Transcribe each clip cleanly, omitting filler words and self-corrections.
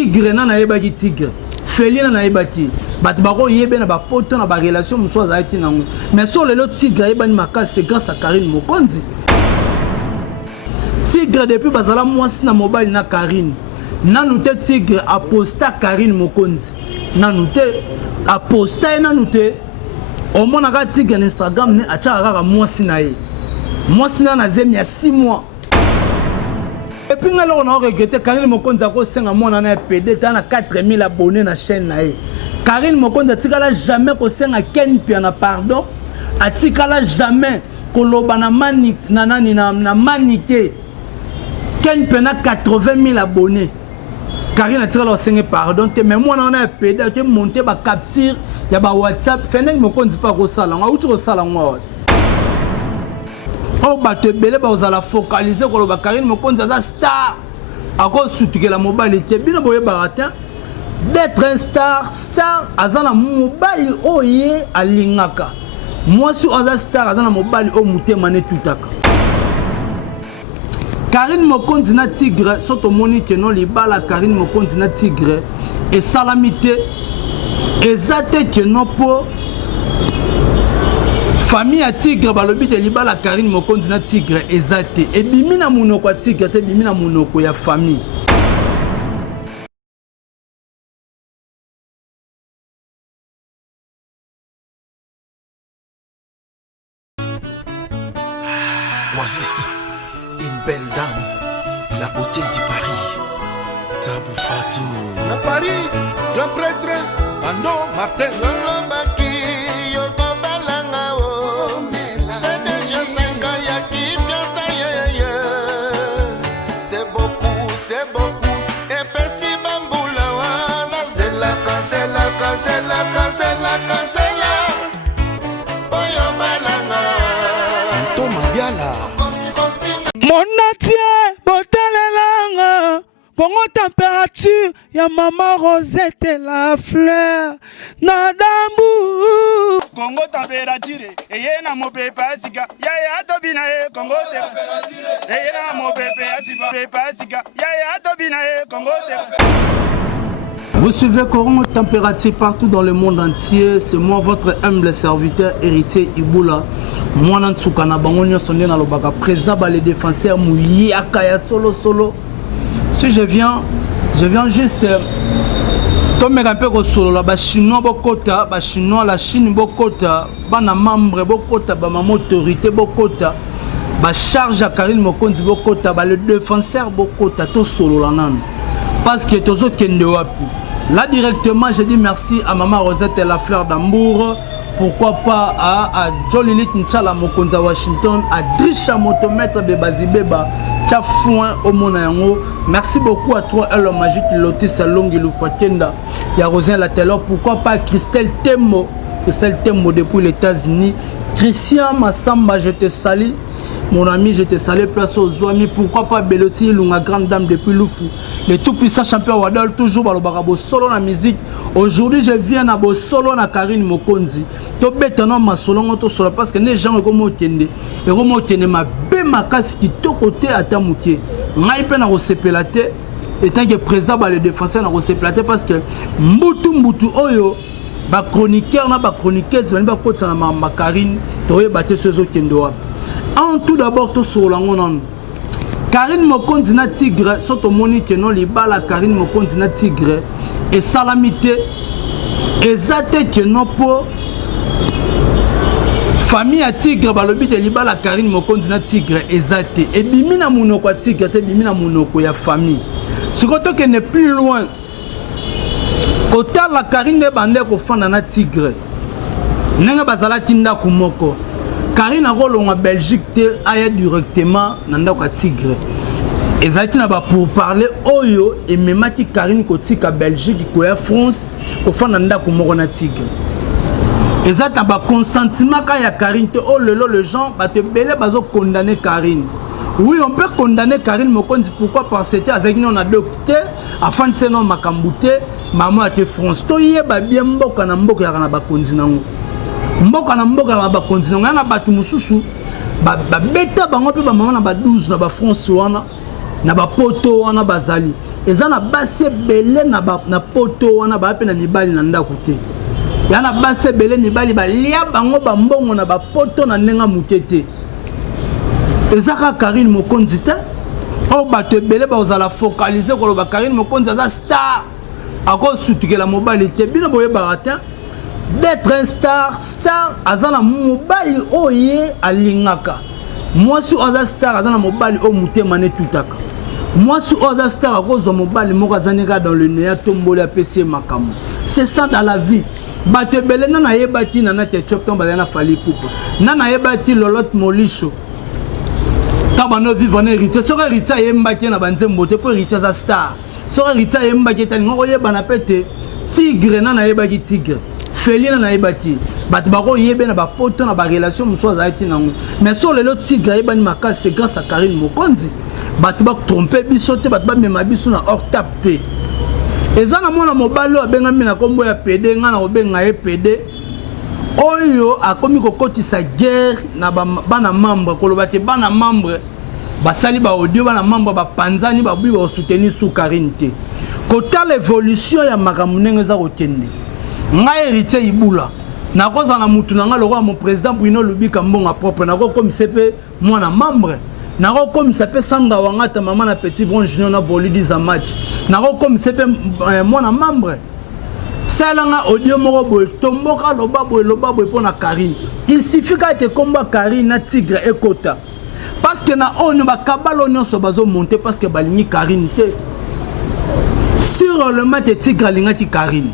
tigre na yebaki tigre Félina na yebaki bato bako yebe na ba poto na ba relation muso azaki nango mais sur le tigre yebani makasi c'est grâce à Karine Mokonzi tigre depuis bazala mwasi na mobile na Karine nanu te tigre aposta Karine Mokonzi nanu te aposta nanu te au moins na tigre na Instagram ne acha kaka mwasi na ye mwasi na zemi ya 6 mois. Et puis, on a regretté Karine Mokonzi a senga mwana na PD na 4000 abonnés na chaîne na ye. Karine Mokonzi atikala jamais ko senga ken pi na pardon. Atikala jamais ko loba na mani na nani na manike. Ken pi na 80 000 abonnés. Karine atikala senga pardon te mais mwana na PD ke monter ba capture ya ba WhatsApp feneng Mokonzi pa ko sala. Nga uti ko sala ngwa. Oh bato belé bazala focaliser ko loba Karine Mokonzi za star à cause surtout que la mobile était bien boye baratin d'être un star azana mobile oye alingaka moi sur aza star azana mobile o mutema ne tutaka Karine Mokonzi na tigre soto monique non libala Karine Mokonzi na tigre et salamité ezate que non po famille à tigre balobi de libala Karine Mokonzi na tigre ezate et bimina munoko a tigre te bimina munoko ya famille Voici ça, une belle dame, la beauté du Paris, Tabou Fatou. La Paris, grand prêtre, Ando Martin. Cancela Oyo balanga Antoma Biala Mon natie botalelanga Congo température ya maman Rosette la fleur Nadambu Congo température eye na mopepe asika ya tobina e Congo température eye na mopepe asika ya tobina e Congo température. Vous suivez Coran Température partout dans le monde entier. C'est moi, votre humble serviteur, héritier Iboula. Moi, Nantsukana Bangonio Sondé Nalobaka, président les défenseurs Mouyaka ya solo. Si je viens juste. Comme un peu au solo, là, chinois bokota, chinois la Chine bokota, bana membre bokota, ba ma autorité bokota, ba charge à Karine Mokonzi bokota, ba le défenseur bokota, to solo la nan. Parce que tous autres qui ne wapi. Là directement, je dis merci à Maman Rosette et la fleur d'Ambour. Pourquoi pas à Jolilit Nchala Mokonza Washington, à Drisha Motomètre de Bazibeba, Tchafouin au Monayango. Merci beaucoup à toi, Elle Magique, Lotis Salong, Iloufatenda, il y a Rosin Latelor. Pourquoi pas Christelle Temmo depuis les États-Unis. Christian Massamba, je te salue. Mon ami, je te salue, place aux Zouami. Pourquoi pas Beloti, Lunga grande dame depuis Loufou. Le tout-puissant champion Wadal, toujours dans le barabo solo la musique. Aujourd'hui, je viens à bo solo na Karine Mokonzi. To bétonnement ma solo ngoto solo parce que les gens sont comme otende. Et comme otende ma bé ma casse qui to côté à ta moutier. Ngai pe na rosepelate. Et tant que président ba le défenseur na rosepelate parce que mbutu oyo ba chroniqueur na ba chroniqueuse ba kotsa na ma Karine to yebate sezo kendo wapi. En tout d'abord, tout sur l'angonon. Karine Mokonzi na tigre, soto monique non libala Karine Mokonzi na tigre et salamité. Ezate que non po famille à tigre balobi de libala Karine Mokonzi na tigre ezate et bimina munoko a tigre te bimina munoko ya famille. Ce côté que n'est plus loin. Côté la Karine bande ko fanda na tigre. Nenga bazala kinda kumoko. Karine a en Belgique te aya directement nanda kwa tigre. Ezaki na ba pour parler oyo et memati Karine kotika Belgique ko ya France ko fa nanda ko moko na tigre. Ezata ba consentiment ka ya Karine te oh lelo les gens ba te belé bazo condamner Karine. Oui, on peut condamner Karine Mokonzi pourquoi parce que azaki non adopté afin de se non makambute maman a te France to yeba bien mboka na mboka ya na ba konzi nango. Mboka na ba continent na batu mususu ba beta bango pe ba mama na ba 12 na ba France wana na ba poto wana bazali eza na basi ebele na poto wana bape na mibali na ndako te ya na basi ebele mibali balia bango bambongo na bapoto na ndenga muke te eza ka Karine Mokonzi te o bato ebele bazala focaliser koloba Karine Mokonzi aza star akosutukela mobali te bino boyebaka te d'être un star aza na mobali oye alingaka mwasi aza star aza na mobali o mutema ne tutaka mwasi aza star akozwa mobali moko azaneka dans le néa tomboli apesi makambo c'est ça dans la vie bato ebele nana yebaki na nati chop ton bazana fali coupe nana yebaki lolote molisho tabano vivre na héritier soko héritier yembaki na banzembo te po héritier za star soko héritier yembaki tani ngoko yebana pete tigre nana yebaki tigre Félina na yebaki bato bako yebe na bapoto na ba relation muso azaki nango mais sur le lot tigre yebani makasi c'est grâce à Karine Mokonzi bato ba tromper biso te bato ba mema biso na hors tap te eza na mona mobali abengami na kombo ya PD nga na obenga ye PD oyo akomi kokotisa guerre na bana membre koloba te bana membre basali ba audio bana membre ba panzani ba bi ba soutenir sous Karine te kota l'évolution ya makambo ndenge za kokende nga héritier Ibula nakoza na mutu na nga lokwa mon président Bruno Lubika mbonga propre nako komisa pe mwana membre nako komisa pe Sandra Wangata mama na petit bron junior na bolidi za match nako komisa pe mwana membre salanga audio moko boy tomboka loba boy pona Karine il suffit ka te komba Karine na tigre ekota parce que na on ba kabalo nyonso bazo monter parce que balingi Karine te sur le match tigre lingaki Karine.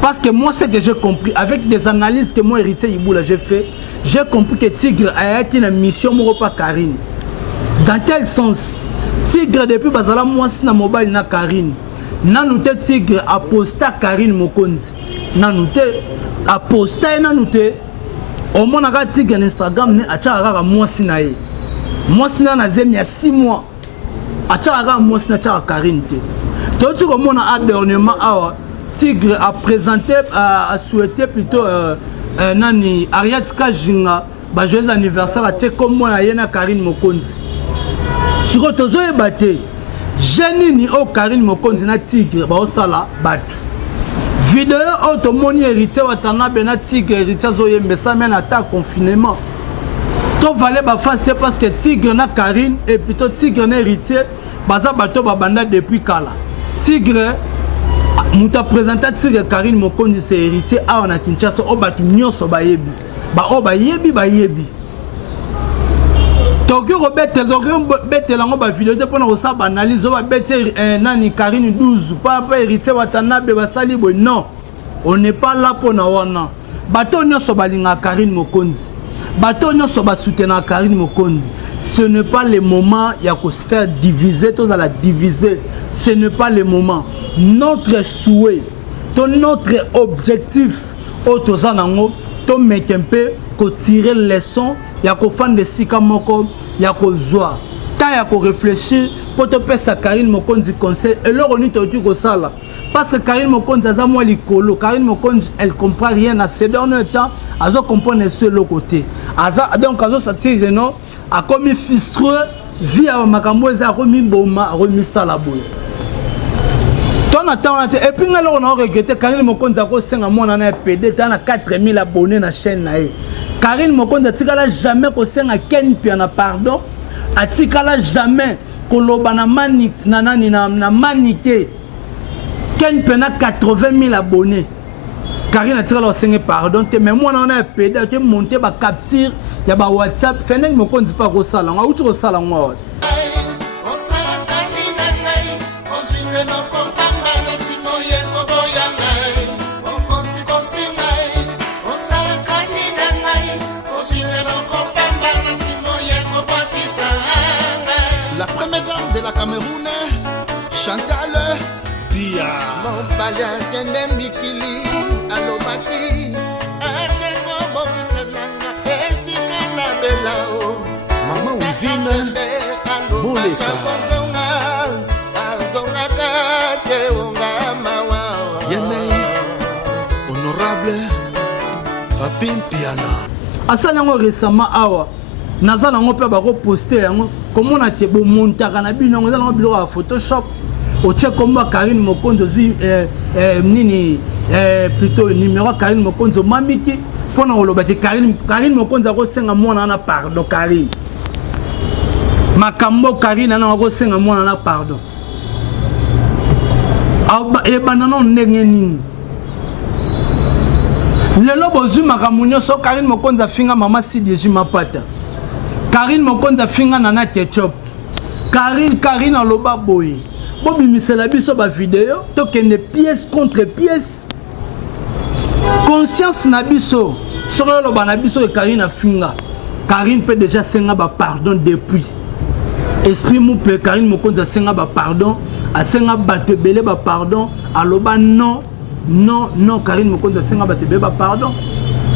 Parce que moi, ce que j'ai compris, avec des analyses que moi, héritier Iboula, j'ai fait, j'ai compris que Tigre a été une mission pour pas Karine. Dans quel sens? Tigre, depuis Bazala, moi, c'est na mobile na Karine. Nanouté Tigre a posté Karine Mokonzi. Nanouté a posté Nanouté. Au moins, on a Tigre sur Instagram, a tchara moi sinaye. Moi, sina na zemi il y a 6 mois. A tchara moi sina tchara Karine. Tout ce qu'on a dernièrement, Tigre a présenté, a souhaité plutôt Nani Ariat Kajinga, joyeux anniversaire à comme moi Yena Karine Mokonzi. Sur le tozo et batté, Jenny ni o Karine Mokonzi na Tigre, ba osala batu. Vidéo automoni héritier watana bena Tigre héritier zoye mbesa men ata confinement. To valait ba faste parce que Tigre na Karine et plutôt Tigre na héritier, baza bato ba banda depuis kala. Tigre Mouta présenté Tigre Karine Mokonzi c'est héritier a on a Kinshasa o batu nyonso ba yebi ba yebi Tokyo bete lango ba vidéo te pona ko sa analyse ba bete nani Karine 12 pas héritier watana be basali bo non on n'est pas là pour na wana bato nyonso balinga Karine Mokonzi bato nyonso ba soutenir Karine Mokonzi. Ce n'est pas le moment il y a qu'on se faire diviser, tous à la diviser. Ce n'est pas le moment. Notre souhait, notre objectif, to mettre un peu, qu'on tire les leçons, il y a qu'on faire des sikamoko, il y a qu'on joie. Quand il y a qu'on réfléchir, pour te faire ça, Karine Mokonzi conseil, et là on est tout comme ça là. Parce que Karine Mokonzi a moi l'écolo, Karine Mokonzi elle comprend rien à ces derniers temps, elle comprend sur le côté. Donc elle ça tire non. A commis frustré, via Makamboise a remis Boma, a remis Salaboy. Ton attend, et puis alors on a regretté Karine Mokonzi a reçu un mois en PD, tu as 4000 abonnés dans la chaîne. Karine Mokonzi a tigala jamais reçu un Ken Piana pardon, a tigala jamais Kolobana Manik, Nanani na Manike, Ken Piana 80 000 abonnés. Karine a tiré leur signe pardon, mais moi on a pédé, qui monté ba capture, il y a ba WhatsApp, fait n'est me dit pas au salon, on a outre au salon moi. La première dame de la Cameroun, Chantal Dia. Mon palais de Mikili. Maman Wivine Moleka Yene Honorable Papin Piana Asalango récemment awa Nazalango pe ba reposter yango comment na ke bo montaka na bino ngala ngo bilo ya Photoshop otie komba Karine Mokonzi zi nini plutôt numéro Karine Mokonzi mamiki pona oloba ke Karine Mokonzi akosenga mwana na pardon Karine makambo Karine na akosenga mwana na pardon ebana ndenge nini lelo bozwi makambo nyonso Karine Mokonzi afinga mama Sidieji Mapata Karine Mokonzi afinga Nana Ketchup Karine aloba boye bobimisela biso ba vidéo tokende pièce contre pièce conscience na biso soko loba na biso que Karine afinga Karine peut déjà senga ba pardon depuis esprit mou pe Karine Mokonzi senga ba pardon asenga batebele ba pardon aloba non Karine Mokonzi senga batebele ba pardon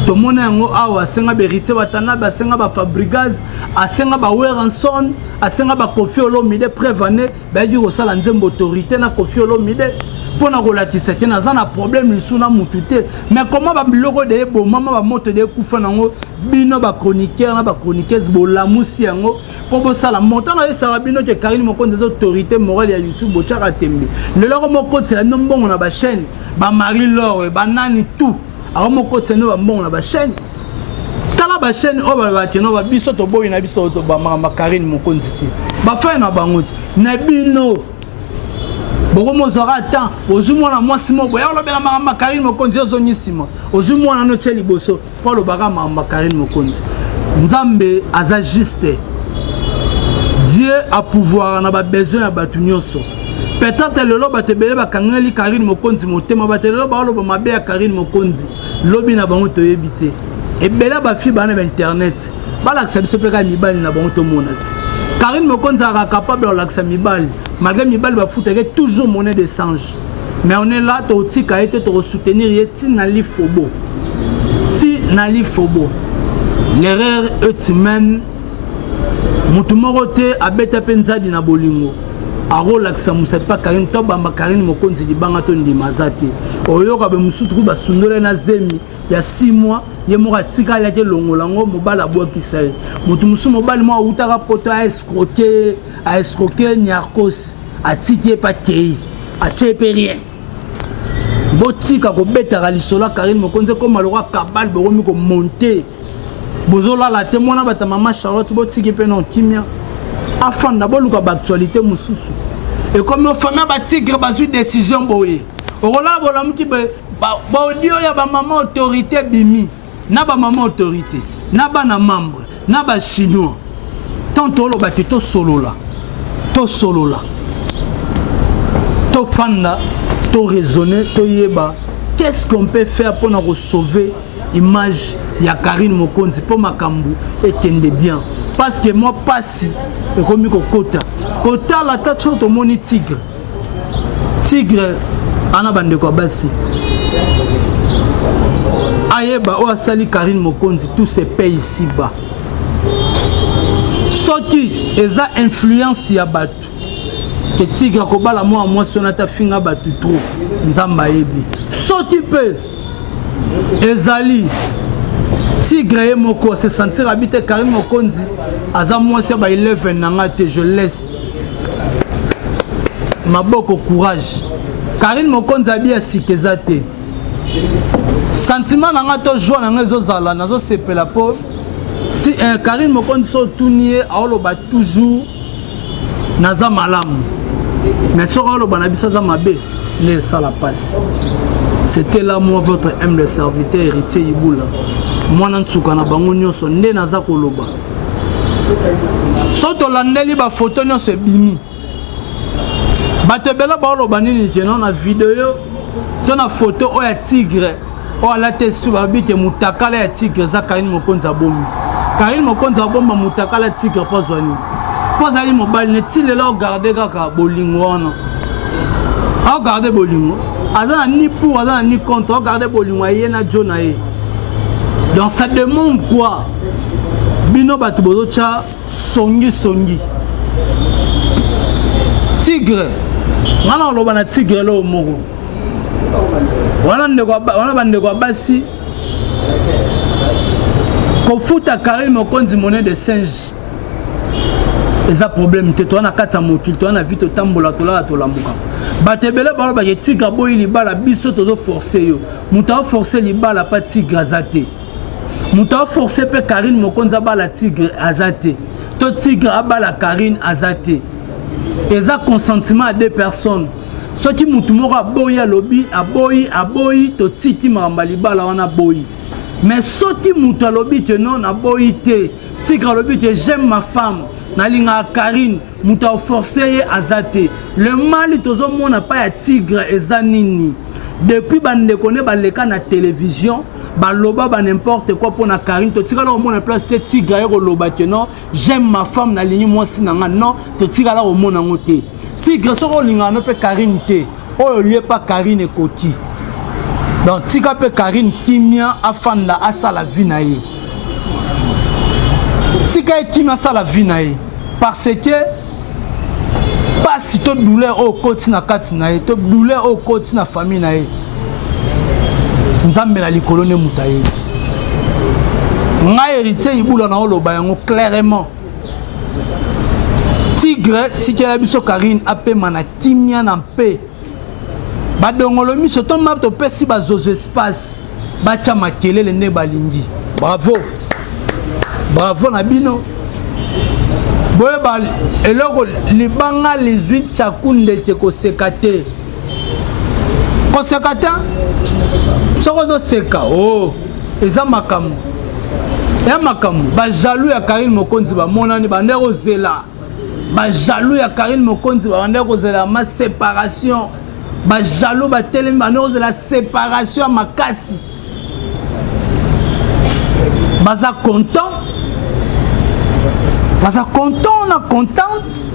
to mona yango awa asenga berité batana basenga ba Fabrigaz asenga ba Weranson asenga ba Kofi Olomide prévané ba di kosala nzembo autorité na Kofi Olomide pona kolatisa ke naza na problème lisuna mutute mais comment ba biloko de bo mama ba moto de kufa nango bino ba chroniqueur na ba chroniqueuse bolamusi yango po bosala montant na esa bino ke Karine Mokonzi autorité morale ya YouTube bochaka tembe lelo moko tsela nombongo na ba chaîne ba Marie Laure ba nani tout alors mon côté c'est nous bon la chaîne tala ba chaîne o ba ke no ba biso to boy na biso to ba mama Karine Mokonzi te ba fa na bangozi na bino boko mozora temps ozumona mwasi mo boya lobela mama Karine Mokonzi ozonyisima ozumona no tsheli boso po lo baka mama Karine Mokonzi nzambe aza juste Dieu a pouvoir na ba besoin ya batu nyonso peut-être le loba te bele ba kangeli Karine Mokonzi motema ba te loba loba mabe ya Karine Mokonzi lobi na bango to yebite e bela ba fi bana ba internet bala ka biso pe ka mibali na bango to monati Karine Mokonzi a capable de l'accès mibali malgré mibali ba fouteke toujours monnaie de change mais on est là to tika ete to soutenir yeti na li fobo l'erreur est humaine mutu moko te abeta penzadi na bolingo Arola que ça mousse pas Karine Toba Karine Mokonzi di banga to ndima zate oyoka be musutu ba sundole na zemi ya 6 mois ye mora tika la ke longolango mobala bwa kisaye mutu musu mobali mo utaka poto a escroquer Niarkos a tiki pa kei a chepe rien botika ko beta lisolo Karine Mokonzi ko malora kabal bo mi ko monter bozola la témoin ba ta maman Charlotte botiki pe non kimia afin d'abord l'actualité mususu et comme on famille ba tigre ba une décision boye ola bola mti ba audio ya ba maman autorité bimi na ba maman autorité na ba na membre na ba chinois tant lo ba to solola to fanda to raisonner to yeba qu'est-ce qu'on peut faire pour nous sauver image ya Karine Mokonzi pour makambu etende bien parce que moi passi et comme kota la tête to moni tigre ana bande ko basi ayeba o asali Karine Mokonzi tous ces pays ici bas soki eza influence ya batu que tigre ko bala moi sonata finga batu trop nzamba yebi soki pe ezali tigre et moko se sentir habiter Karine Mokonzi aza moi c'est ba 11 nanga te je laisse maboko courage Karine Mokonzi abia sikezate sentiment nanga to joie nanga ezozala nazo sepela po ti Karine Mokonzi so tunie aoloba toujours naza malamu mais so aoloba na biso za mabe ne ça la passe. C'était là moi votre humble serviteur héritier Iboula moi nantsuka na bango nyonso nde naza koloba soto landeli ba photo nyonso ebimi batebela ba oloba nini keno na vidéo to na photo o ya tigre o ala te suba bite mutakala ya tigre za Karine Mokonzi abomi Karine Mokonzi abomba mutakala tigre pozwani pozali mobali ne tilela o garder kaka bolingo wana o garder bolingo azana ni pour azana ni contre o garder bolingo yena jona ye. Donc ça demande quoi? Bino batu bozocha songi. Tigre. Wana loba na tigre lo moko. Wana bande kwa basi. Kofuta Karine Mokonzi monnaie de singe. Eza problème te to na kata mokili to na vite tambola to la to lambuka. batebele balo ba tigre boyi libala biso tozo forcer yo muta forcer libala pa tigre azate muta forcer pe Karine Mokonza bala tigre azate to tigre abala Karine azate eza consentement à deux personnes soki mutu moko aboyi alobi aboyi to tiki mamba libala wana boyi mais soki mutu alobi que non aboyi te tigre alobi que j'aime ma femme nalinga Karine mutu forcer azate le mal tozo mona pa ya tigre eza nini depuis bande connaît baleka na télévision baloba ba n'importe quoi pour na Karine to tigala au mona place te tigre ya loba que non j'aime ma femme na lingi moi sinanga non to tigala au mona ngote tigre soko linga no pe Karine te oyo lié pas Karine ekoti donc tika pe Karine kimia afanda asala vie na ye tika kimia asala vie na ye parce que pas si to douleur au koti na kati na ye to douleur au koti na famille na ye nzambe na likolo ne mutayebi nga héritier ibula na oloba yango clairement tigre tikela biso Karine apema na kimia na mpe badongolo miso to map to pesi bazozo espace bacha makelele ne balingi bravo na bino boye ba eloko libanga les 8 chakunde ke kosekate soko do seka oh eza makamu ya makamu ba jaloux ya Karine Mokonzi ba monani bande kozela ba jaloux ya Karine Mokonzi ba bande kozela ma séparation ba jaloux ba telemi bande kozela séparation makasi baza content na contente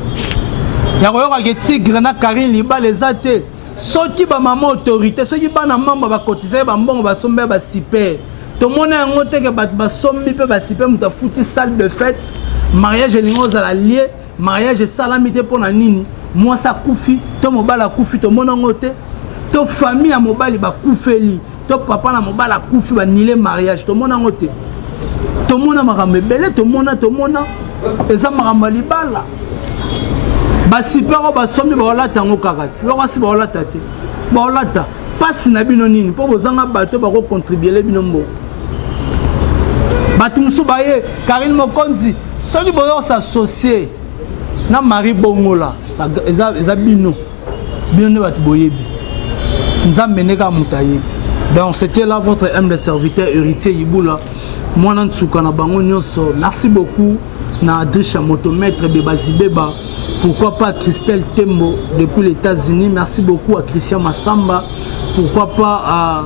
ya koyoka ke tigre na Karine libala eza te soki ba maman autorité soki bana mamba ba cotiser ba mbongo ba sombe ba super to mona yango te ke ba sombi pe ba super muta futi salle de fête mariage elingo za la lié mariage salamité pona nini moi ça kufi to mobala kufi to mona ngote to famille ya mobali ba kufeli to papa na mobala kufi ba nile mariage to mona ngote to mona makambe belé to mona eza makambe libala basipero basombi baolata yango kakati lokasi baolata te baolata pasi na bino nini mpo bozanga bato bakocontribuele bino mbo bato mosusu baye Karine Mokonzi soki boyosasocie na Marie Bongola eza bino nde bato boyebi nzambe nde kaka moto ayebi donc c'était là votre humble serviteur héritier Ibula mwana ntsuka na bango nyonso merci beaucoup na Adrisha Motomètre Bebazibeba. Pourquoi pas Christelle Tembo depuis les États-Unis. Merci beaucoup à Christian Massamba. Pourquoi pas à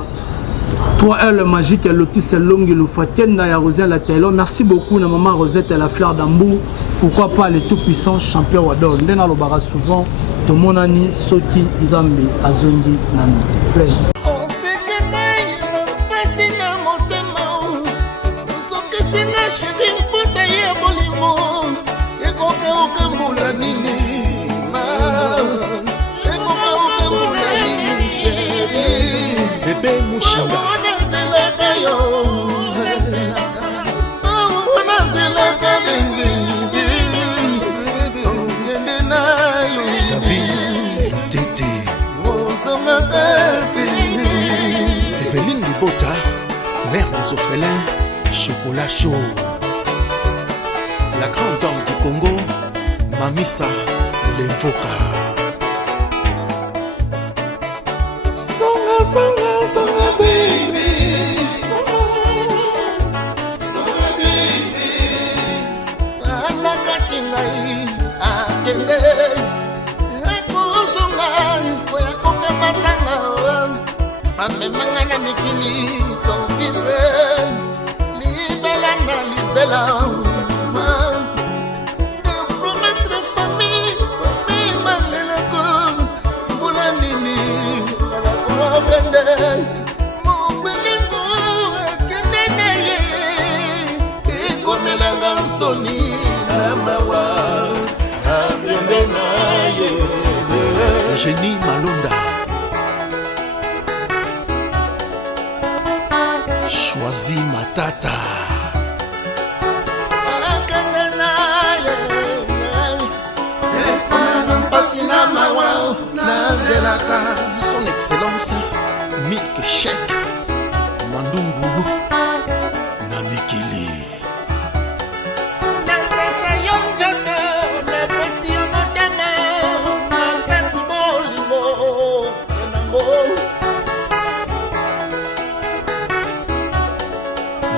3R le magique, à Lotis Long et Loufatienda et à Roselle la Taylor. Merci beaucoup à maman Rosette et la fleur d'Ambou. Pourquoi pas les tout-puissants champions Wadon. Ndena Lobara souvent. Tomonani Soki Nzambi Azongi Nanote. Play. Bébé Mouchanga David Tété Evelyne Libota, mère des orphelins, chocolat chaud. La grande dame du Congo, Mamissa Lemfoka. Songa baby, songa baby. Ana katingai akende, akusonga koya koka matanga. Ame mangana mikili konfire, libela na libela. Génie Malonda Choisis Matata Nazela Son Excellence Milk Shake Mandungu Namikili.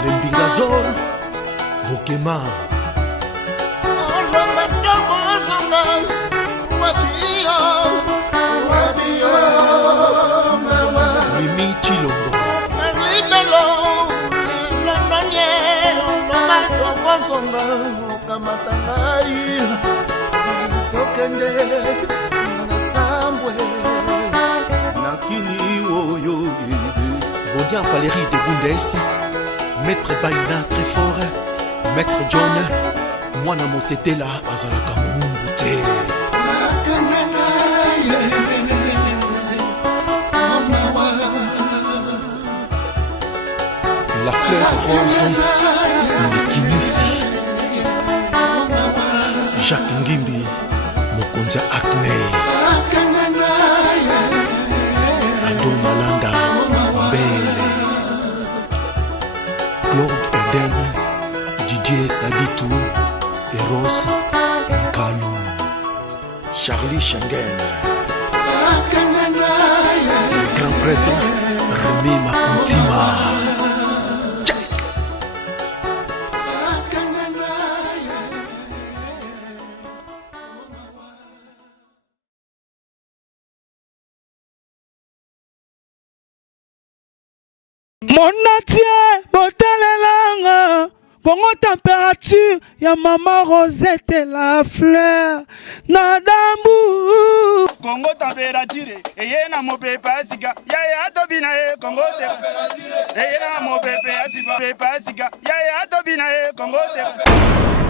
Lembingazor Bokema Mimi Chilombo Bodia Valérie de Bundes, Maître Baina très fort, Maître John, Mwana Motetela Azalaka Mungute. La fleur rose de Kinisi, Jacques Ngimbi, Mokonza Acne, Ado Malanda, Bele, Claude Eden, Didier Kaditou, Eros Nkalou, Charlie Schengen, le grand prêtre Rémi Makuntima. Monatie botalelanga Congo température ya mama Rosette la fleur Nadambu Congo température eyena mopepe asika yaya atobina e Congo température eyena mopepe asika yaya atobina e Congo température